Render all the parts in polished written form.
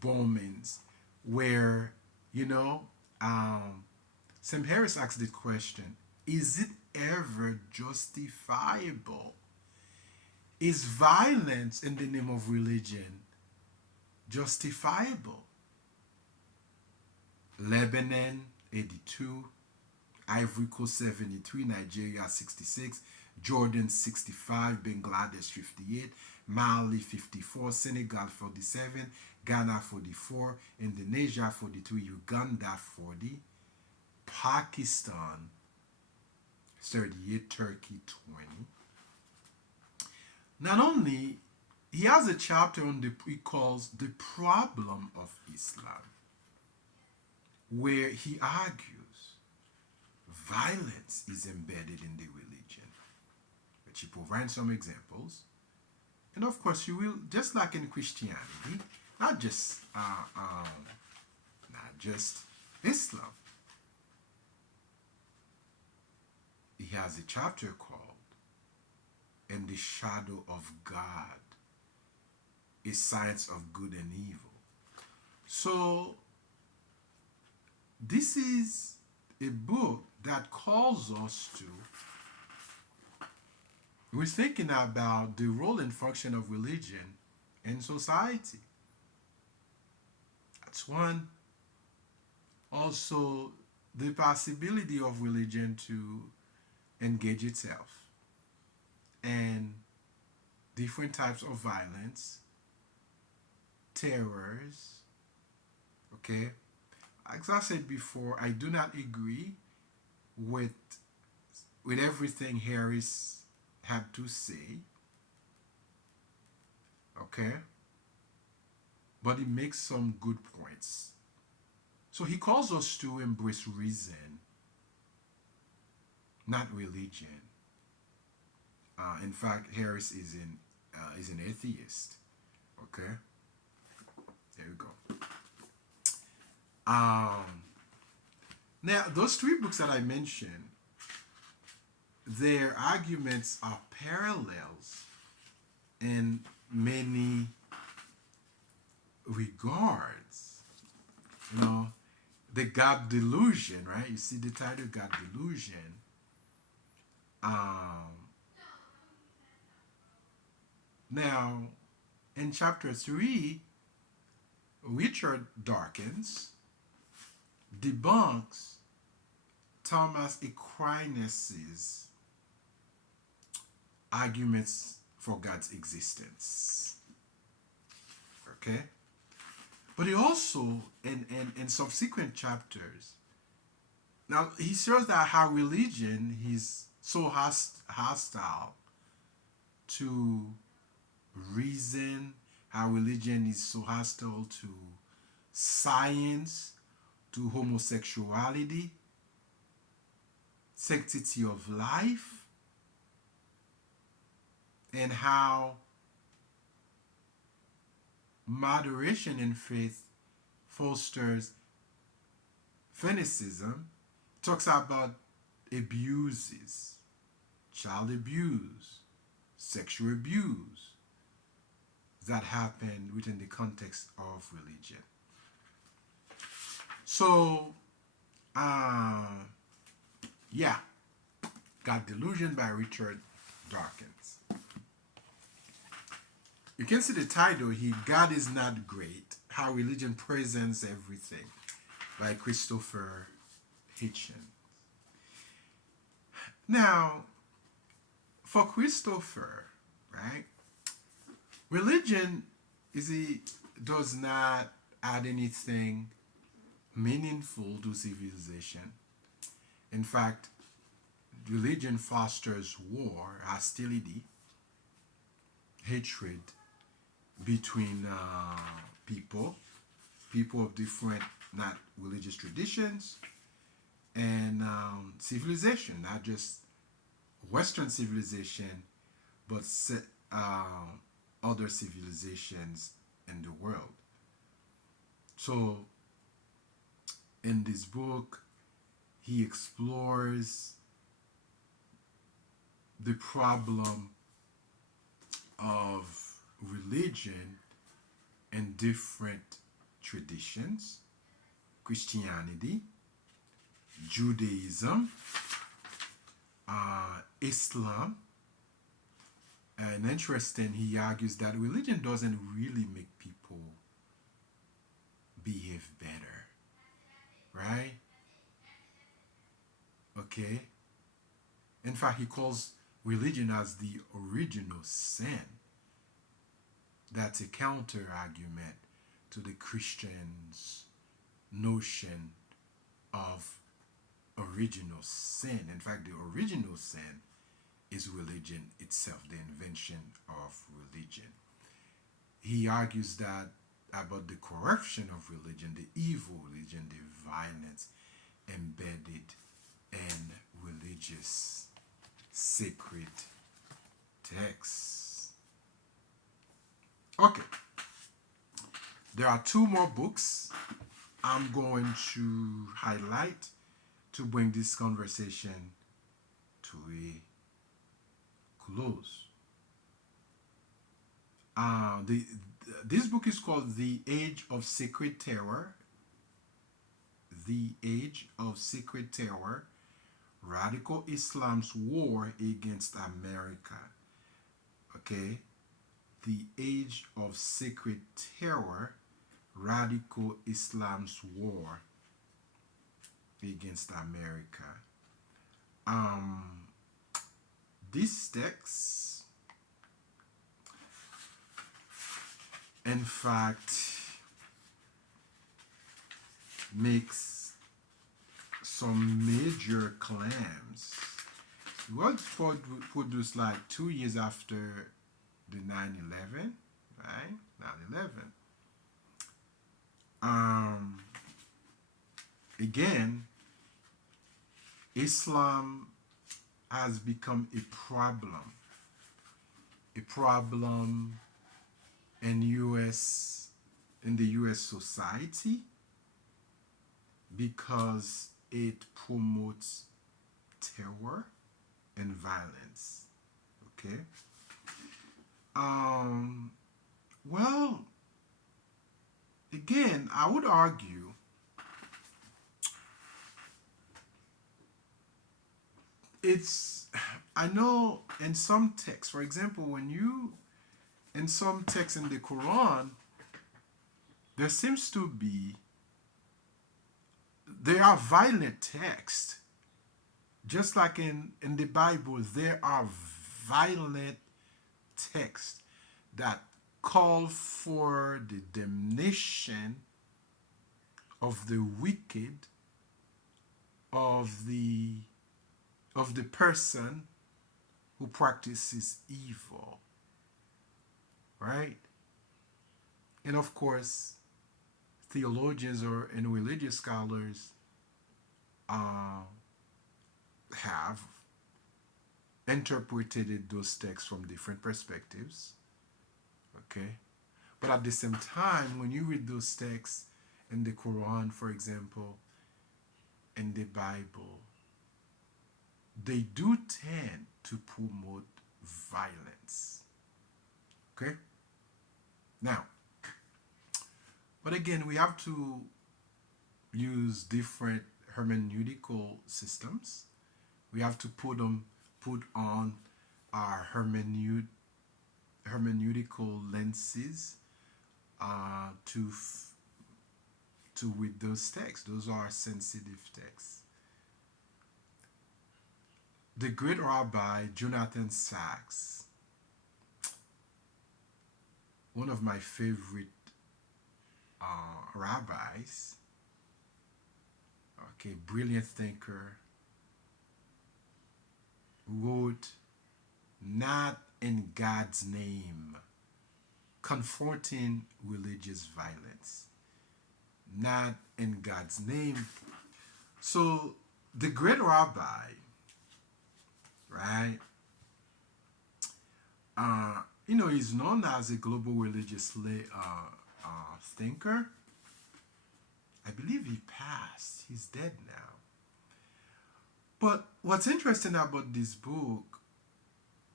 bombings, where, you know, Sam Harris asked the question: is it ever justifiable? Is violence in the name of religion justifiable? Lebanon 82, Ivory Coast 73, Nigeria 66, Jordan 65, Bangladesh 58, Mali 54, Senegal 47, Ghana 44, Indonesia 43, Uganda 40, Pakistan 38, Turkey 20. Not only he has a chapter on the he calls the problem of Islam, where he argues violence is embedded in the religion, which he provides some examples. And of course, you will, just like in Christianity, not just not just Islam. He has a chapter called "In the Shadow of God: A Science of Good and Evil." So this is a book that calls us to, we're thinking about the role and function of religion in society. That's one. Also, the possibility of religion to engage itself and different types of violence, terrors, okay? As I said before, I do not agree with everything Harris had to say, okay? But he makes some good points. So he calls us to embrace reason, not religion. In fact, Harris is an atheist. Okay, there you go. Um, Now, those three books that I mentioned, their arguments are parallels in many regards. You know, the God delusion, right? You see the title, God delusion. Um, Now, in chapter 3, Richard Dawkins debunks Thomas Aquinas' arguments for God's existence. Okay? But he also, in subsequent chapters, now he shows that how religion is so hostile to reason, how religion is so hostile to science, to homosexuality, sanctity of life, and how moderation in faith fosters fanaticism, talks about abuses, child abuse, sexual abuse that happen within the context of religion. So, yeah, God Delusion by Richard Dawkins. You can see the title here, God is Not Great, How Religion Presents Everything, by Christopher Hitchens. Now, for Christopher, right, religion does not add anything meaningful to civilization. In fact, religion fosters war, hostility, hatred between people of different, not religious traditions, and civilization, not just Western civilization, but other civilizations in the world. So, in this book, he explores the problem of religion in different traditions, Christianity, Judaism, Islam. And interesting, he argues that religion doesn't really make people behave better, right? Okay. In fact, he calls religion as the original sin. That's a counter argument to the Christians' notion of original sin. In fact, the original sin is religion itself, the invention of religion. He argues that about the corruption of religion, the evil religion, the violence embedded in religious sacred texts. Okay, there are two more books I'm going to highlight to bring this conversation to a close. This book is called The Age of Sacred Terror. The Age of Sacred Terror, Radical Islam's War Against America. Okay? The Age of Sacred Terror, Radical Islam's War Against America. This text, in fact, makes some major claims. It was produced like 2 years after the 9/11, right? 9/11. Again, Islam has become a problem in the US society because it promotes terror and violence. Okay. Well, again, I would argue I know in some texts, for example, in some texts in the Quran, there seems to be, there are violent texts. Just like in the Bible, there are violent texts that call for the damnation of the wicked, of the person who practices evil, right? And of course, theologians and religious scholars have interpreted those texts from different perspectives, okay? But at the same time, when you read those texts in the Quran, for example, in the Bible, they do tend to promote violence. Okay? Now, but again, we have to use different hermeneutical systems. We have to put on our hermeneutical lenses to read those texts. Those are sensitive texts. The great Rabbi Jonathan Sacks, one of my favorite rabbis, okay, brilliant thinker, wrote Not in God's Name, Confronting Religious Violence. Not in God's Name. So the great rabbi, right, he's known as a global religious thinker. I believe he passed. He's dead now. But what's interesting about this book,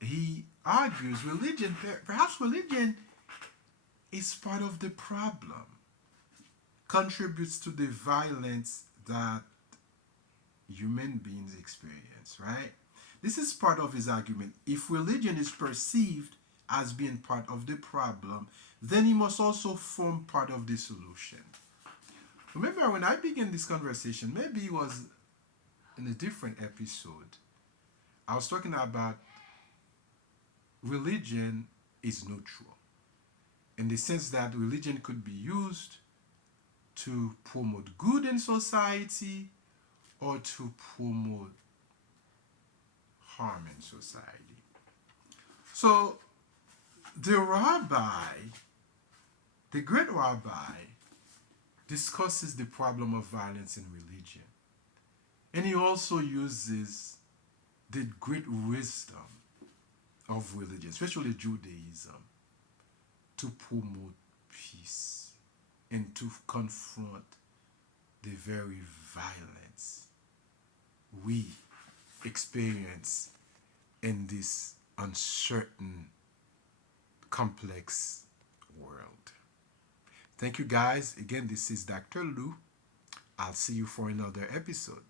he argues perhaps religion is part of the problem. contributes to the violence that human beings experience, right? This is part of his argument. If religion is perceived as being part of the problem, then it must also form part of the solution. Remember when I began this conversation, maybe it was in a different episode, I was talking about religion is neutral in the sense that religion could be used to promote good in society or to promote harm in society. So the rabbi, the great rabbi, discusses the problem of violence in religion. And he also uses the great wisdom of religion, especially Judaism, to promote peace and to confront the very violence we experience in this uncertain, complex world. Thank you guys. Again, this is Dr. Lou. I'll see you for another episode.